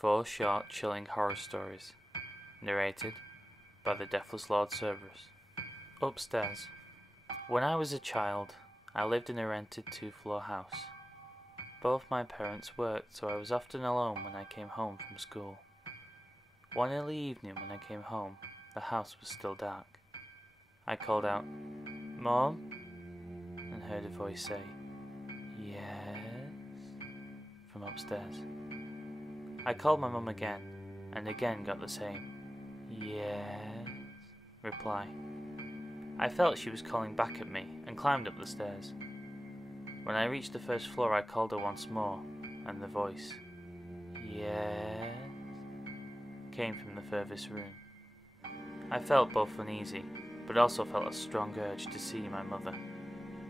4 short, chilling horror stories, narrated by the Deathless Lord Cerberus. Upstairs. When I was a child, I lived in a rented 2-floor house. Both my parents worked, so I was often alone when I came home from school. One early evening when I came home, the house was still dark. I called out, "Mom?" and heard a voice say, "Yes?" from upstairs. I called my mum again, and again got the same "yes" reply. I felt she was calling back at me and climbed up the stairs. When I reached the first floor, I called her once more, and the voice, "Yes," came from the furthest room. I felt both uneasy, but also felt a strong urge to see my mother,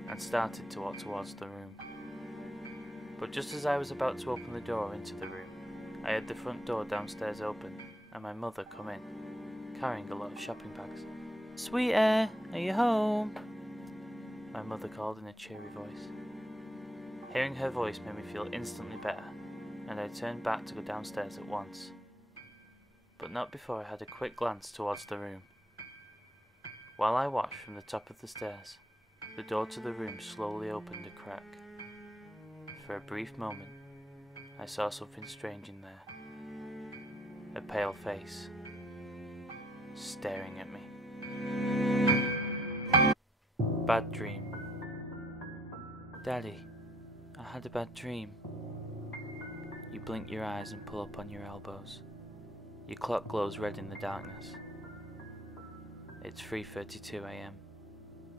and started to walk towards the room. But just as I was about to open the door into the room, I heard the front door downstairs open, and my mother come in, carrying a lot of shopping bags. "Sweetie, are you home?" my mother called in a cheery voice. Hearing her voice made me feel instantly better, and I turned back to go downstairs at once. But not before I had a quick glance towards the room. While I watched from the top of the stairs, the door to the room slowly opened a crack. For a brief moment, I saw something strange in there. A pale face, staring at me. Bad dream. "Daddy, I had a bad dream." You blink your eyes and pull up on your elbows. Your clock glows red in the darkness. It's 3:32 AM.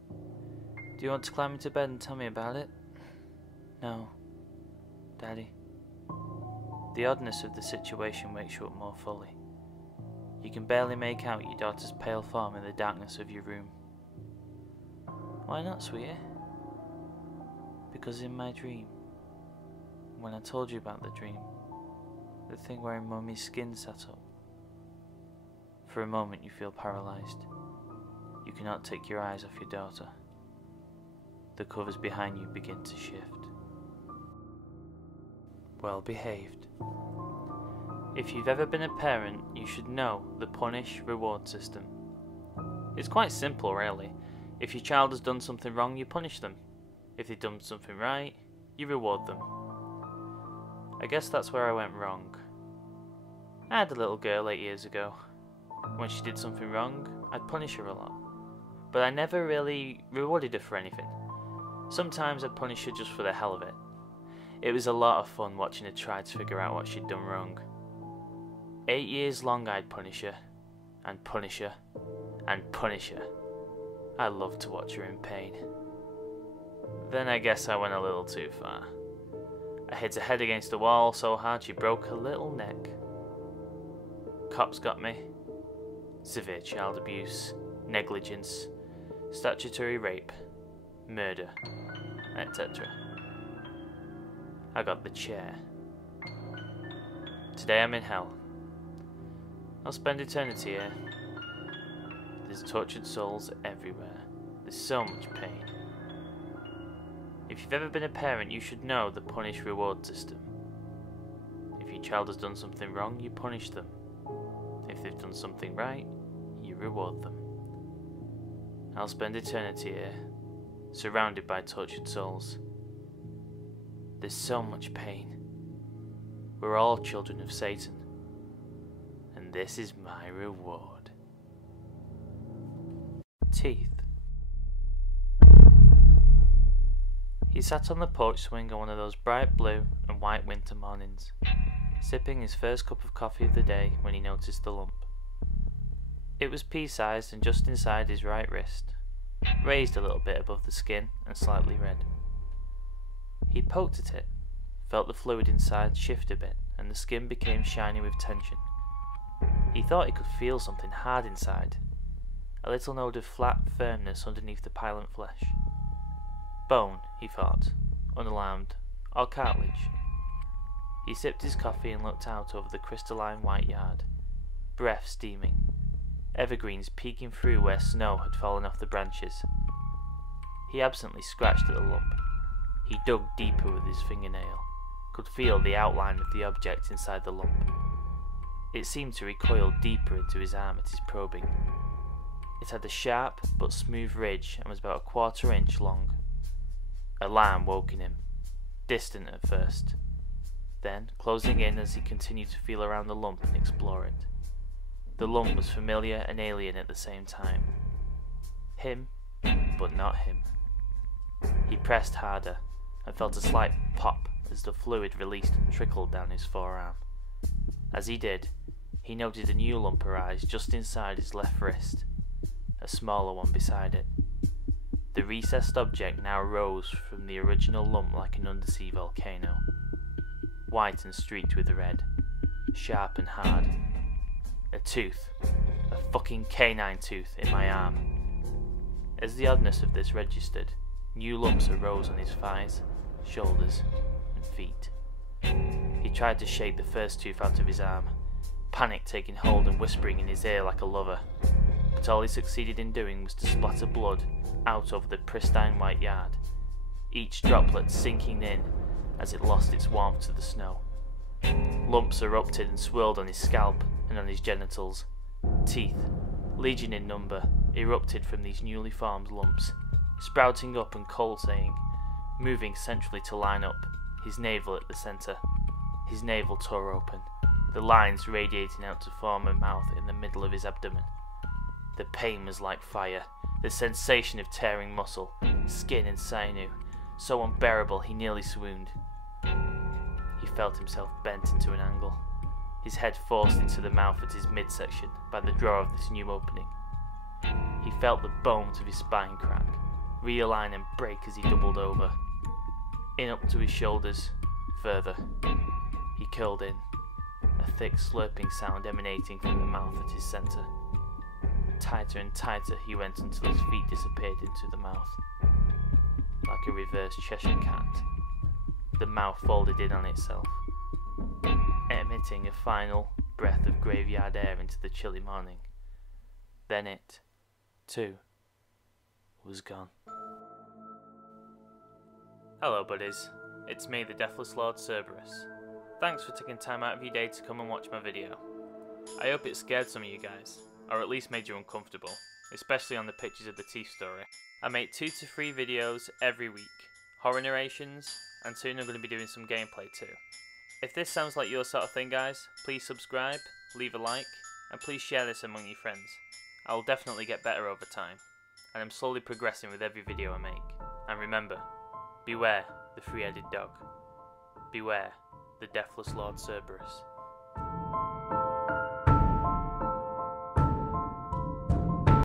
"Do you want to climb into bed and tell me about it?" "No, Daddy." The oddness of the situation wakes you up more fully. You can barely make out your daughter's pale form in the darkness of your room. "Why not, sweetie?" "Because in my dream, when I told you about the dream, the thing where Mummy's skin sat up. For a moment you feel paralysed. You cannot take your eyes off your daughter. The covers behind you begin to shift." Well behaved. If you've ever been a parent, you should know the punish-reward system. It's quite simple, really. If your child has done something wrong, you punish them. If they've done something right, you reward them. I guess that's where I went wrong. I had a little girl 8 years ago. When she did something wrong, I'd punish her a lot. But I never really rewarded her for anything. Sometimes I'd punish her just for the hell of it. It was a lot of fun watching her try to figure out what she'd done wrong. 8 years long I'd punish her, and punish her, and punish her. I loved to watch her in pain. Then I guess I went a little too far. I hit her head against the wall so hard she broke her little neck. Cops got me. Severe child abuse, negligence, statutory rape, murder, etc. I got the chair. Today I'm in hell. I'll spend eternity here. There's tortured souls everywhere. There's so much pain. If you've ever been a parent, you should know the punish-reward system. If your child has done something wrong, you punish them. If they've done something right, you reward them. I'll spend eternity here, surrounded by tortured souls. There's so much pain. We're all children of Satan, and this is my reward. Teeth. He sat on the porch swing on one of those bright blue and white winter mornings, sipping his first cup of coffee of the day when he noticed the lump. It was pea-sized and just inside his right wrist, raised a little bit above the skin and slightly red. He poked at it, felt the fluid inside shift a bit, and the skin became shiny with tension. He thought he could feel something hard inside, a little node of flat firmness underneath the pilot flesh. Bone, he thought, unalarmed, or cartilage. He sipped his coffee and looked out over the crystalline white yard, breath steaming, evergreens peeking through where snow had fallen off the branches. He absently scratched at the lump. He dug deeper with his fingernail, could feel the outline of the object inside the lump. It seemed to recoil deeper into his arm at his probing. It had a sharp but smooth ridge and was about a 1/4 inch long. Alarm woke in him, distant at first, then closing in as he continued to feel around the lump and explore it. The lump was familiar and alien at the same time. Him, but not him. He pressed harder and felt a slight pop as the fluid released and trickled down his forearm. As he did, he noted a new lump arise just inside his left wrist, a smaller one beside it. The recessed object now rose from the original lump like an undersea volcano, white and streaked with red, sharp and hard. A tooth, a fucking canine tooth, in my arm. As the oddness of this registered, new lumps arose on his thighs, shoulders, and feet. He tried to shake the first tooth out of his arm, panic taking hold and whispering in his ear like a lover, but all he succeeded in doing was to splatter blood out over the pristine white yard, each droplet sinking in as it lost its warmth to the snow. Lumps erupted and swirled on his scalp and on his genitals. Teeth, legion in number, erupted from these newly formed lumps, sprouting up and coalescing, moving centrally to line up, his navel at the centre. His navel tore open, the lines radiating out to form a mouth in the middle of his abdomen. The pain was like fire, the sensation of tearing muscle, skin and sinew, so unbearable he nearly swooned. He felt himself bent into an angle, his head forced into the mouth at his midsection by the draw of this new opening. He felt the bones of his spine crack, realign and break as he doubled over. In up to his shoulders, further. He curled in, a thick slurping sound emanating from the mouth at his centre. Tighter and tighter he went until his feet disappeared into the mouth. Like a reverse Cheshire cat, the mouth folded in on itself, emitting a final breath of graveyard air into the chilly morning. Then it, too, was gone. Hello buddies, it's me, the Deathless Lord Cerberus. Thanks for taking time out of your day to come and watch my video. I hope it scared some of you guys, or at least made you uncomfortable, especially on the pictures of the teeth story. I make 2 to 3 videos every week, horror narrations, and soon I'm going to be doing some gameplay too. If this sounds like your sort of thing guys, please subscribe, leave a like, and please share this among your friends. I will definitely get better over time, and I'm slowly progressing with every video I make. And remember, beware the 3-headed dog. Beware the Deathless Lord Cerberus.